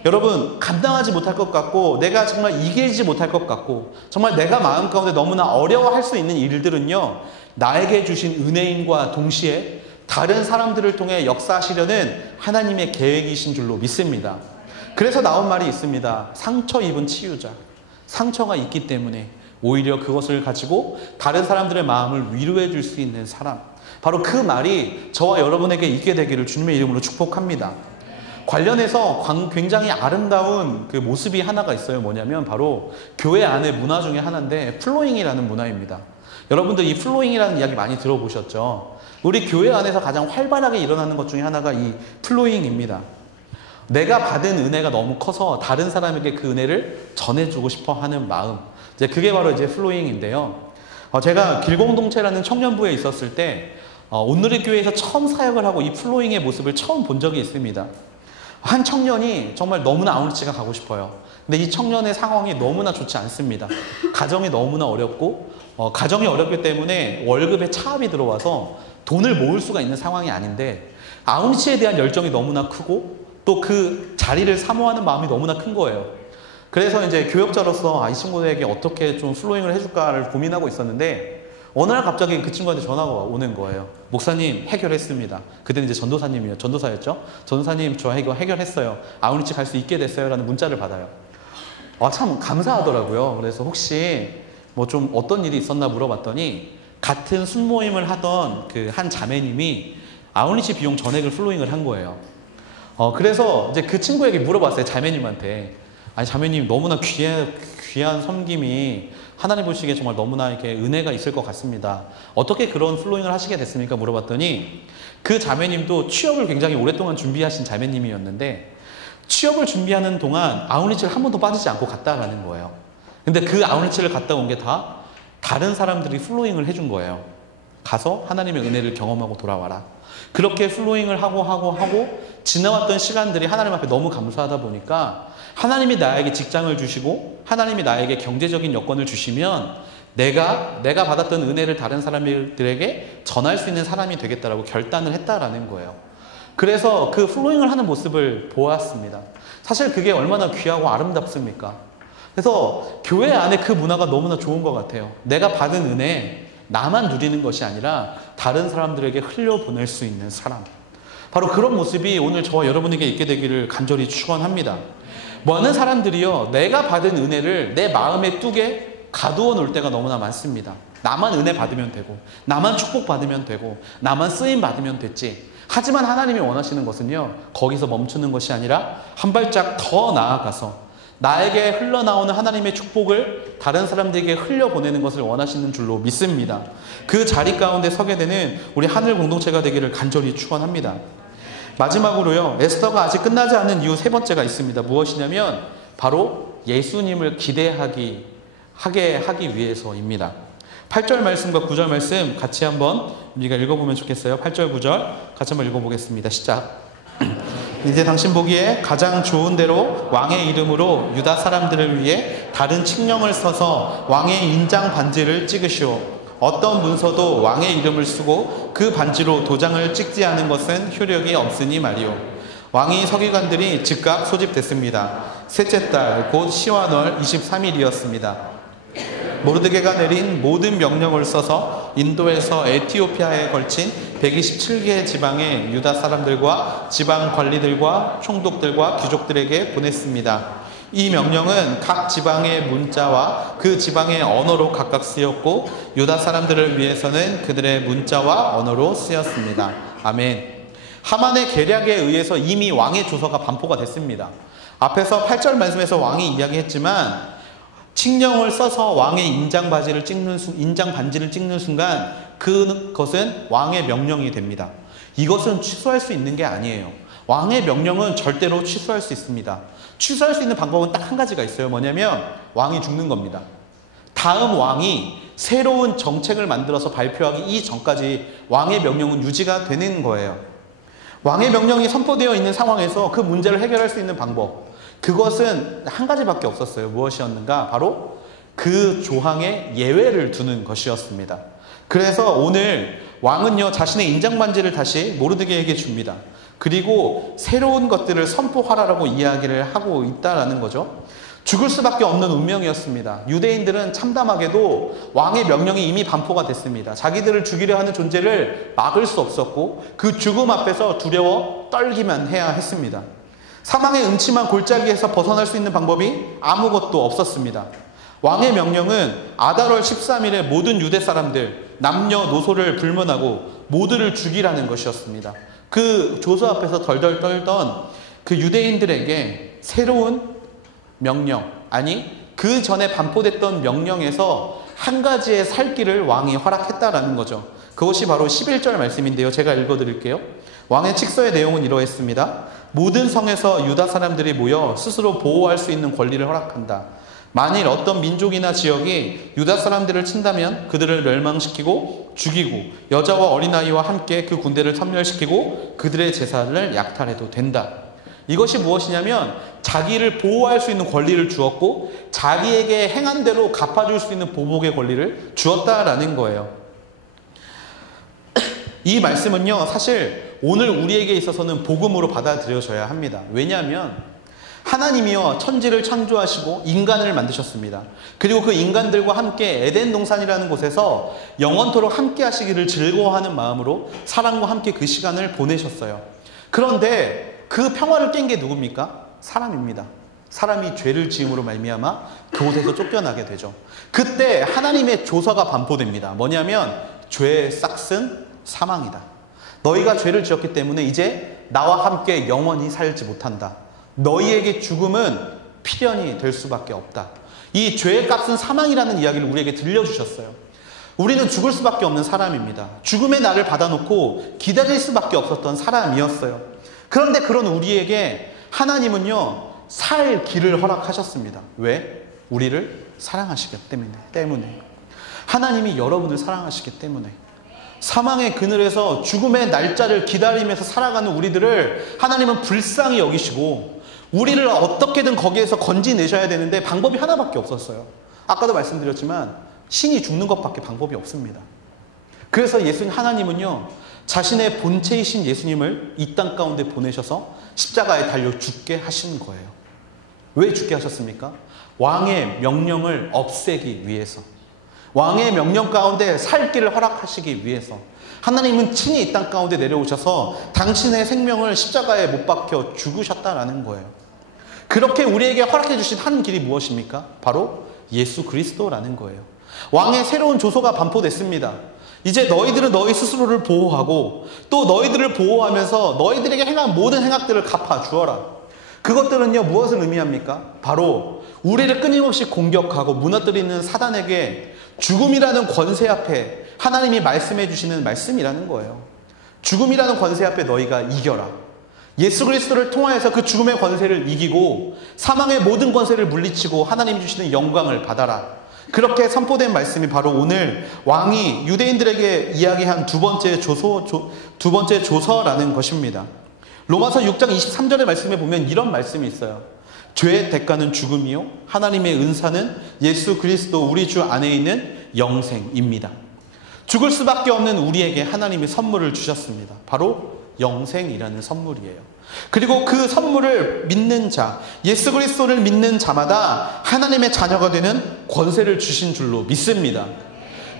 여러분, 감당하지 못할 것 같고 내가 정말 이기지 못할 것 같고 정말 내가 마음 가운데 너무나 어려워할 수 있는 일들은요, 나에게 주신 은혜인과 동시에 다른 사람들을 통해 역사하시려는 하나님의 계획이신 줄로 믿습니다. 그래서 나온 말이 있습니다. 상처 입은 치유자. 상처가 있기 때문에 오히려 그것을 가지고 다른 사람들의 마음을 위로해 줄 수 있는 사람, 바로 그 말이 저와 여러분에게 있게 되기를 주님의 이름으로 축복합니다. 관련해서 굉장히 아름다운 그 모습이 하나가 있어요. 뭐냐면 바로 교회 안의 문화 중에 하나인데 플로잉이라는 문화입니다. 여러분들 이 플로잉이라는 이야기 많이 들어보셨죠? 우리 교회 안에서 가장 활발하게 일어나는 것 중에 하나가 이 플로잉입니다. 내가 받은 은혜가 너무 커서 다른 사람에게 그 은혜를 전해주고 싶어 하는 마음, 이제 그게 바로 이제 플로잉인데요. 제가 길공동체라는 청년부에 있었을 때 온누리 교회에서 처음 사역을 하고 이 플로잉의 모습을 처음 본 적이 있습니다. 한 청년이 정말 너무나 아우리치가 가고 싶어요. 근데 이 청년의 상황이 너무나 좋지 않습니다. 가정이 너무나 어렵고 가정이 어렵기 때문에 월급에 차압이 들어와서 돈을 모을 수가 있는 상황이 아닌데 아우리치에 대한 열정이 너무나 크고 또 그 자리를 사모하는 마음이 너무나 큰 거예요. 그래서 이제 교역자로서 이 친구에게 어떻게 좀 플로잉을 해줄까를 고민하고 있었는데 어느 날 갑자기 그 친구한테 전화가 오는 거예요. 목사님, 해결했습니다. 그때는 이제 전도사였죠. 전도사님, 저 해결했어요. 아우리치 갈 수 있게 됐어요. 라는 문자를 받아요. 참 감사하더라고요. 그래서 혹시 뭐 좀 어떤 일이 있었나 물어봤더니 같은 순모임을 하던 그 한 자매님이 아우리치 비용 전액을 플로잉을 한 거예요. 그래서 이제 그 친구에게 물어봤어요. 자매님한테. 아니, 자매님 너무나 귀한 섬김이 하나님 보시기에 정말 너무나 이렇게 은혜가 있을 것 같습니다. 어떻게 그런 플로잉을 하시게 됐습니까? 물어봤더니 그 자매님도 취업을 굉장히 오랫동안 준비하신 자매님이었는데 취업을 준비하는 동안 아우리치를 한 번도 빠지지 않고 갔다 가는 거예요. 근데 그 아우리치를 갔다 온 게 다 다른 사람들이 플로잉을 해준 거예요. 가서 하나님의 은혜를 경험하고 돌아와라. 그렇게 플로잉을 하고 지나왔던 시간들이 하나님 앞에 너무 감사하다 보니까 하나님이 나에게 직장을 주시고 하나님이 나에게 경제적인 여건을 주시면 내가 받았던 은혜를 다른 사람들에게 전할 수 있는 사람이 되겠다라고 결단을 했다라는 거예요. 그래서 그 플로잉을 하는 모습을 보았습니다. 사실 그게 얼마나 귀하고 아름답습니까? 그래서 교회 안에 그 문화가 너무나 좋은 것 같아요. 내가 받은 은혜 나만 누리는 것이 아니라 다른 사람들에게 흘려보낼 수 있는 사람, 바로 그런 모습이 오늘 저와 여러분에게 있게 되기를 간절히 축원합니다. 많은 사람들이요, 내가 받은 은혜를 내 마음의 뚝에 가두어 놓을 때가 너무나 많습니다. 나만 은혜 받으면 되고 나만 축복 받으면 되고 나만 쓰임 받으면 됐지. 하지만 하나님이 원하시는 것은요, 거기서 멈추는 것이 아니라 한 발짝 더 나아가서 나에게 흘러나오는 하나님의 축복을 다른 사람들에게 흘려보내는 것을 원하시는 줄로 믿습니다. 그 자리 가운데 서게 되는 우리 하늘 공동체가 되기를 간절히 축원합니다. 마지막으로요, 에스더가 아직 끝나지 않은 이유 세 번째가 있습니다. 무엇이냐면 바로 예수님을 기대하게 하기 위해서입니다. 8절 말씀과 9절 말씀 같이 한번 우리가 읽어보면 좋겠어요. 8절 9절 같이 한번 읽어보겠습니다. 시작. 이제 당신 보기에 가장 좋은 대로 왕의 이름으로 유다 사람들을 위해 다른 칙령을 써서 왕의 인장 반지를 찍으시오. 어떤 문서도 왕의 이름을 쓰고 그 반지로 도장을 찍지 않은 것은 효력이 없으니 말이오. 왕이 서기관들이 즉각 소집됐습니다. 셋째 달 곧 시완월 23일이었습니다. 모르드게가 내린 모든 명령을 써서 인도에서 에티오피아에 걸친 127개의 지방의 유다 사람들과 지방 관리들과 총독들과 귀족들에게 보냈습니다. 이 명령은 각 지방의 문자와 그 지방의 언어로 각각 쓰였고 유다 사람들을 위해서는 그들의 문자와 언어로 쓰였습니다. 아멘. 하만의 계략에 의해서 이미 왕의 조서가 반포가 됐습니다. 앞에서 8절 말씀에서 왕이 이야기했지만 칙령을 써서 왕의 인장 반지를 찍는 순간 그것은 왕의 명령이 됩니다. 이것은 취소할 수 있는 게 아니에요. 왕의 명령은 절대로 취소할 수 있습니다. 취소할 수 있는 방법은 딱 한 가지가 있어요. 뭐냐면 왕이 죽는 겁니다. 다음 왕이 새로운 정책을 만들어서 발표하기 이전까지 왕의 명령은 유지가 되는 거예요. 왕의 명령이 선포되어 있는 상황에서 그 문제를 해결할 수 있는 방법, 그것은 한 가지밖에 없었어요. 무엇이었는가? 바로 그 조항에 예외를 두는 것이었습니다. 그래서 오늘 왕은요, 자신의 인장반지를 다시 모르드게에게 줍니다. 그리고 새로운 것들을 선포하라라고 이야기를 하고 있다라는 거죠. 죽을 수밖에 없는 운명이었습니다. 유대인들은 참담하게도 왕의 명령이 이미 반포가 됐습니다. 자기들을 죽이려 하는 존재를 막을 수 없었고 그 죽음 앞에서 두려워 떨기만 해야 했습니다. 사망의 음침한 골짜기에서 벗어날 수 있는 방법이 아무것도 없었습니다. 왕의 명령은 아달월 13일에 모든 유대 사람들, 남녀노소를 불문하고 모두를 죽이라는 것이었습니다. 그 조서 앞에서 덜덜 떨던 그 유대인들에게 새로운 명령, 아니 그 전에 반포됐던 명령에서 한 가지의 살 길을 왕이 허락했다라는 거죠. 그것이 바로 11절 말씀인데요. 제가 읽어드릴게요. 왕의 칙서의 내용은 이러했습니다. 모든 성에서 유다 사람들이 모여 스스로 보호할 수 있는 권리를 허락한다. 만일 어떤 민족이나 지역이 유다 사람들을 친다면 그들을 멸망시키고 죽이고 여자와 어린아이와 함께 그 군대를 섬멸시키고 그들의 재산을 약탈해도 된다. 이것이 무엇이냐면 자기를 보호할 수 있는 권리를 주었고 자기에게 행한 대로 갚아줄 수 있는 보복의 권리를 주었다라는 거예요. 이 말씀은요, 사실 오늘 우리에게 있어서는 복음으로 받아들여져야 합니다. 왜냐하면 하나님이요, 천지를 창조하시고 인간을 만드셨습니다. 그리고 그 인간들과 함께 에덴 동산이라는 곳에서 영원토록 함께 하시기를 즐거워하는 마음으로 사람과 함께 그 시간을 보내셨어요. 그런데 그 평화를 깬 게 누굽니까? 사람입니다. 사람이 죄를 지음으로 말미암아 그곳에서 쫓겨나게 되죠. 그때 하나님의 조서가 반포됩니다. 뭐냐면 죄의 싹은 사망이다. 너희가 죄를 지었기 때문에 이제 나와 함께 영원히 살지 못한다. 너희에게 죽음은 필연이 될 수밖에 없다. 이 죄의 값은 사망이라는 이야기를 우리에게 들려주셨어요. 우리는 죽을 수밖에 없는 사람입니다. 죽음의 날을 받아놓고 기다릴 수밖에 없었던 사람이었어요. 그런데 그런 우리에게 하나님은요, 살 길을 허락하셨습니다. 왜? 우리를 사랑하시기 때문에. 하나님이 여러분을 사랑하시기 때문에. 사망의 그늘에서 죽음의 날짜를 기다리면서 살아가는 우리들을 하나님은 불쌍히 여기시고 우리를 어떻게든 거기에서 건지내셔야 되는데 방법이 하나밖에 없었어요. 아까도 말씀드렸지만 신이 죽는 것밖에 방법이 없습니다. 그래서 하나님은요, 자신의 본체이신 예수님을 이 땅 가운데 보내셔서 십자가에 달려 죽게 하신 거예요. 왜 죽게 하셨습니까? 왕의 명령을 없애기 위해서. 왕의 명령 가운데 살 길을 허락하시기 위해서. 하나님은 친히 이 땅 가운데 내려오셔서 당신의 생명을 십자가에 못 박혀 죽으셨다라는 거예요. 그렇게 우리에게 허락해 주신 한 길이 무엇입니까? 바로 예수 그리스도라는 거예요. 왕의 새로운 조서가 반포됐습니다. 이제 너희들은 너희 스스로를 보호하고 또 너희들을 보호하면서 너희들에게 행한 모든 행악들을 갚아주어라. 그것들은요, 무엇을 의미합니까? 바로 우리를 끊임없이 공격하고 무너뜨리는 사단에게 죽음이라는 권세 앞에 하나님이 말씀해 주시는 말씀이라는 거예요. 죽음이라는 권세 앞에 너희가 이겨라. 예수 그리스도를 통하여서 그 죽음의 권세를 이기고 사망의 모든 권세를 물리치고 하나님이 주시는 영광을 받아라. 그렇게 선포된 말씀이 바로 오늘 왕이 유대인들에게 이야기한 두 번째 조서라는 것입니다. 로마서 6장 23절의 말씀에 보면 이런 말씀이 있어요. 죄의 대가는 죽음이요 하나님의 은사는 예수 그리스도 우리 주 안에 있는 영생입니다. 죽을 수밖에 없는 우리에게 하나님이 선물을 주셨습니다. 바로 영생이라는 선물이에요. 그리고 그 선물을 믿는 자, 예수 그리스도를 믿는 자마다 하나님의 자녀가 되는 권세를 주신 줄로 믿습니다.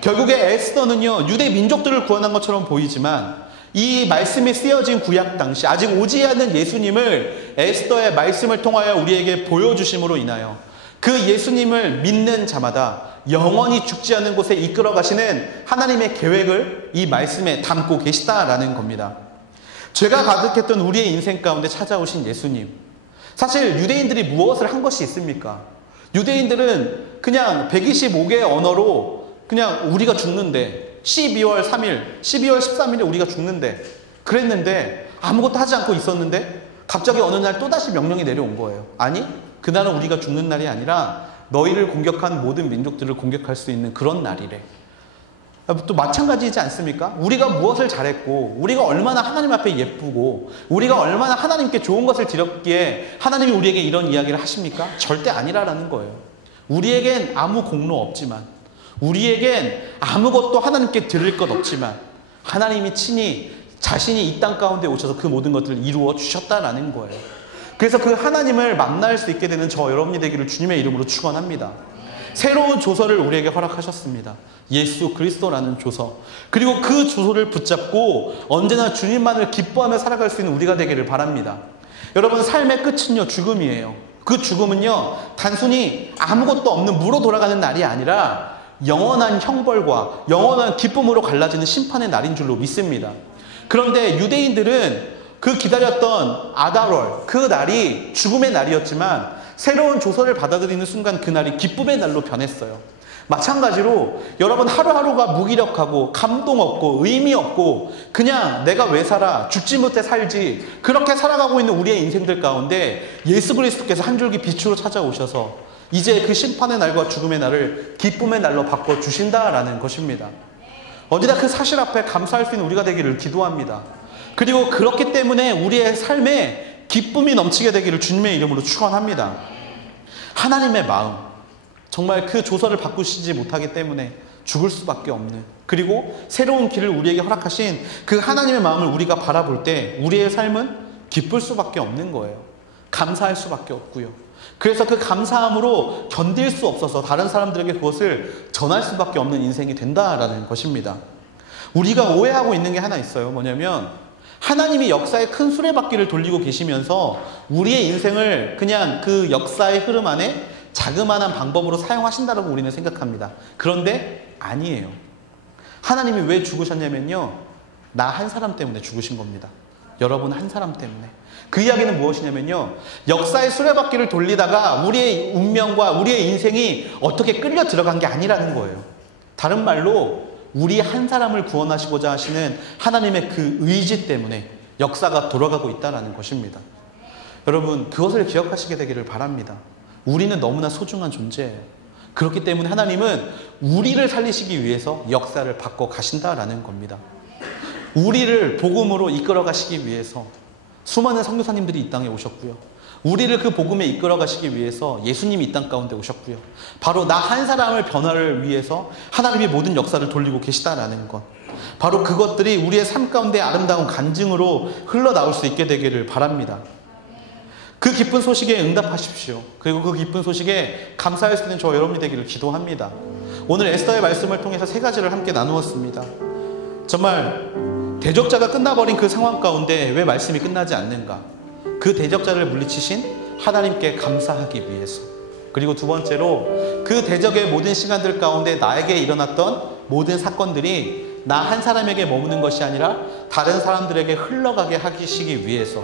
결국에 에스더는요, 유대 민족들을 구원한 것처럼 보이지만 이 말씀이 쓰여진 구약 당시 아직 오지 않은 예수님을 에스더의 말씀을 통하여 우리에게 보여주심으로 인하여 그 예수님을 믿는 자마다 영원히 죽지 않는 곳에 이끌어 가시는 하나님의 계획을 이 말씀에 담고 계시다라는 겁니다. 죄가 가득했던 우리의 인생 가운데 찾아오신 예수님, 사실 유대인들이 무엇을 한 것이 있습니까? 유대인들은 그냥 125개의 언어로 그냥 우리가 죽는데 12월 3일, 12월 13일에 우리가 죽는데 그랬는데 아무것도 하지 않고 있었는데 갑자기 어느 날 또다시 명령이 내려온 거예요. 아니, 그날은 우리가 죽는 날이 아니라 너희를 공격한 모든 민족들을 공격할 수 있는 그런 날이래. 또 마찬가지이지 않습니까? 우리가 무엇을 잘했고 우리가 얼마나 하나님 앞에 예쁘고 우리가 얼마나 하나님께 좋은 것을 드렸기에 하나님이 우리에게 이런 이야기를 하십니까? 절대 아니라라는 거예요. 우리에겐 아무 공로 없지만, 우리에겐 아무것도 하나님께 드릴 것 없지만 하나님이 친히 자신이 이 땅 가운데 오셔서 그 모든 것들을 이루어 주셨다라는 거예요. 그래서 그 하나님을 만날 수 있게 되는 저 여러분이 되기를 주님의 이름으로 축원합니다. 새로운 조서를 우리에게 허락하셨습니다. 예수 그리스도라는 조서. 그리고 그 조서를 붙잡고 언제나 주님만을 기뻐하며 살아갈 수 있는 우리가 되기를 바랍니다. 여러분, 삶의 끝은요, 죽음이에요. 그 죽음은요, 단순히 아무것도 없는 무로 돌아가는 날이 아니라 영원한 형벌과 영원한 기쁨으로 갈라지는 심판의 날인 줄로 믿습니다. 그런데 유대인들은 그 기다렸던 아달월, 그 날이 죽음의 날이었지만 새로운 조서를 받아들이는 순간 그 날이 기쁨의 날로 변했어요. 마찬가지로 여러분, 하루하루가 무기력하고 감동 없고 의미 없고 그냥 내가 왜 살아, 죽지 못해 살지, 그렇게 살아가고 있는 우리의 인생들 가운데 예수 그리스도께서 한 줄기 빛으로 찾아오셔서 이제 그 심판의 날과 죽음의 날을 기쁨의 날로 바꿔주신다라는 것입니다. 언제나 그 사실 앞에 감사할 수 있는 우리가 되기를 기도합니다. 그리고 그렇기 때문에 우리의 삶에 기쁨이 넘치게 되기를 주님의 이름으로 축원합니다. 하나님의 마음, 정말 그 조서를 바꾸시지 못하기 때문에 죽을 수밖에 없는, 그리고 새로운 길을 우리에게 허락하신 그 하나님의 마음을 우리가 바라볼 때 우리의 삶은 기쁠 수밖에 없는 거예요. 감사할 수밖에 없고요. 그래서 그 감사함으로 견딜 수 없어서 다른 사람들에게 그것을 전할 수밖에 없는 인생이 된다라는 것입니다. 우리가 오해하고 있는 게 하나 있어요. 뭐냐면 하나님이 역사의 큰 수레바퀴를 돌리고 계시면서 우리의 인생을 그냥 그 역사의 흐름 안에 자그마한 방법으로 사용하신다고 우리는 생각합니다. 그런데 아니에요. 하나님이 왜 죽으셨냐면요, 나 한 사람 때문에 죽으신 겁니다. 여러분 한 사람 때문에. 그 이야기는 무엇이냐면요, 역사의 수레바퀴를 돌리다가 우리의 운명과 우리의 인생이 어떻게 끌려 들어간 게 아니라는 거예요. 다른 말로 우리 한 사람을 구원하시고자 하시는 하나님의 그 의지 때문에 역사가 돌아가고 있다는 것입니다. 여러분, 그것을 기억하시게 되기를 바랍니다. 우리는 너무나 소중한 존재예요. 그렇기 때문에 하나님은 우리를 살리시기 위해서 역사를 바꿔 가신다라는 겁니다. 우리를 복음으로 이끌어 가시기 위해서 수많은 선교사님들이 이 땅에 오셨고요. 우리를 그 복음에 이끌어 가시기 위해서 예수님이 이 땅 가운데 오셨고요. 바로 나 한 사람을 변화를 위해서 하나님이 모든 역사를 돌리고 계시다라는 것, 바로 그것들이 우리의 삶 가운데 아름다운 간증으로 흘러나올 수 있게 되기를 바랍니다. 그 기쁜 소식에 응답하십시오. 그리고 그 기쁜 소식에 감사할 수 있는 저 여러분이 되기를 기도합니다. 오늘 에스더의 말씀을 통해서 세 가지를 함께 나누었습니다. 정말 대적자가 끝나버린 그 상황 가운데 왜 말씀이 끝나지 않는가? 그 대적자를 물리치신 하나님께 감사하기 위해서. 그리고 두 번째로 그 대적의 모든 시간들 가운데 나에게 일어났던 모든 사건들이 나 한 사람에게 머무는 것이 아니라 다른 사람들에게 흘러가게 하시기 위해서.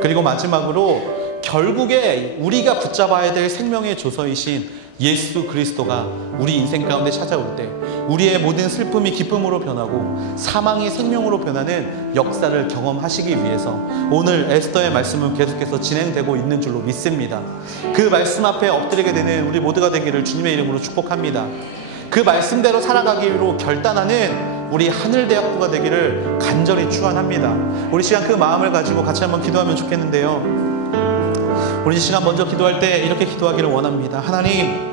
그리고 마지막으로 결국에 우리가 붙잡아야 될 생명의 조서이신 예수 그리스도가 우리 인생 가운데 찾아올 때 우리의 모든 슬픔이 기쁨으로 변하고 사망이 생명으로 변하는 역사를 경험하시기 위해서 오늘 에스더의 말씀은 계속해서 진행되고 있는 줄로 믿습니다. 그 말씀 앞에 엎드리게 되는 우리 모두가 되기를 주님의 이름으로 축복합니다. 그 말씀대로 살아가기로 결단하는 우리 하늘대학부가 되기를 간절히 축원합니다. 우리 시간 그 마음을 가지고 같이 한번 기도하면 좋겠는데요, 우리 시간 먼저 기도할 때 이렇게 기도하기를 원합니다. 하나님,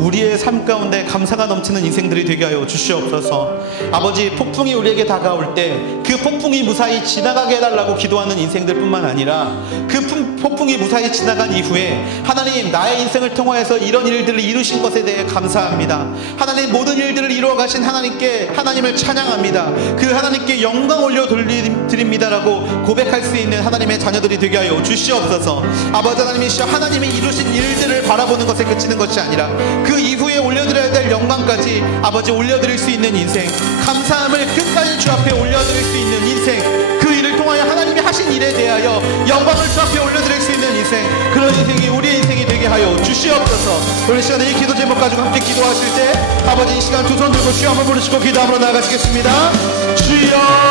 우리의 삶 가운데 감사가 넘치는 인생들이 되게 하여 주시옵소서. 아버지, 폭풍이 우리에게 다가올 때 그 폭풍이 무사히 지나가게 해달라고 기도하는 인생들 뿐만 아니라 그 폭풍이 무사히 지나간 이후에 하나님, 나의 인생을 통하여서 이런 일들을 이루신 것에 대해 감사합니다. 하나님, 모든 일들을 이루어 가신 하나님께 하나님을 찬양합니다. 그 하나님께 영광 올려 드립니다라고 고백할 수 있는 하나님의 자녀들이 되게 하여 주시옵소서. 아버지 하나님이시여, 하나님이 이루신 일들을 바라보는 것에 그치는 것이 아니라 그 이후에 올려드려야 될 영광까지 아버지 올려드릴 수 있는 인생, 감사함을 끝까지 주 앞에 올려드릴 수 있는 인생, 그 일을 통하여 하나님이 하신 일에 대하여 영광을 주 앞에 올려드릴 수 있는 인생, 그런 인생이 우리의 인생이 되게 하여 주시옵소서. 우리 시간에 이 기도 제목 가지고 함께 기도하실 때 아버지, 이 시간 두 손 들고 주여 한번 부르시고 기도함으로 나아가시겠습니다. 주여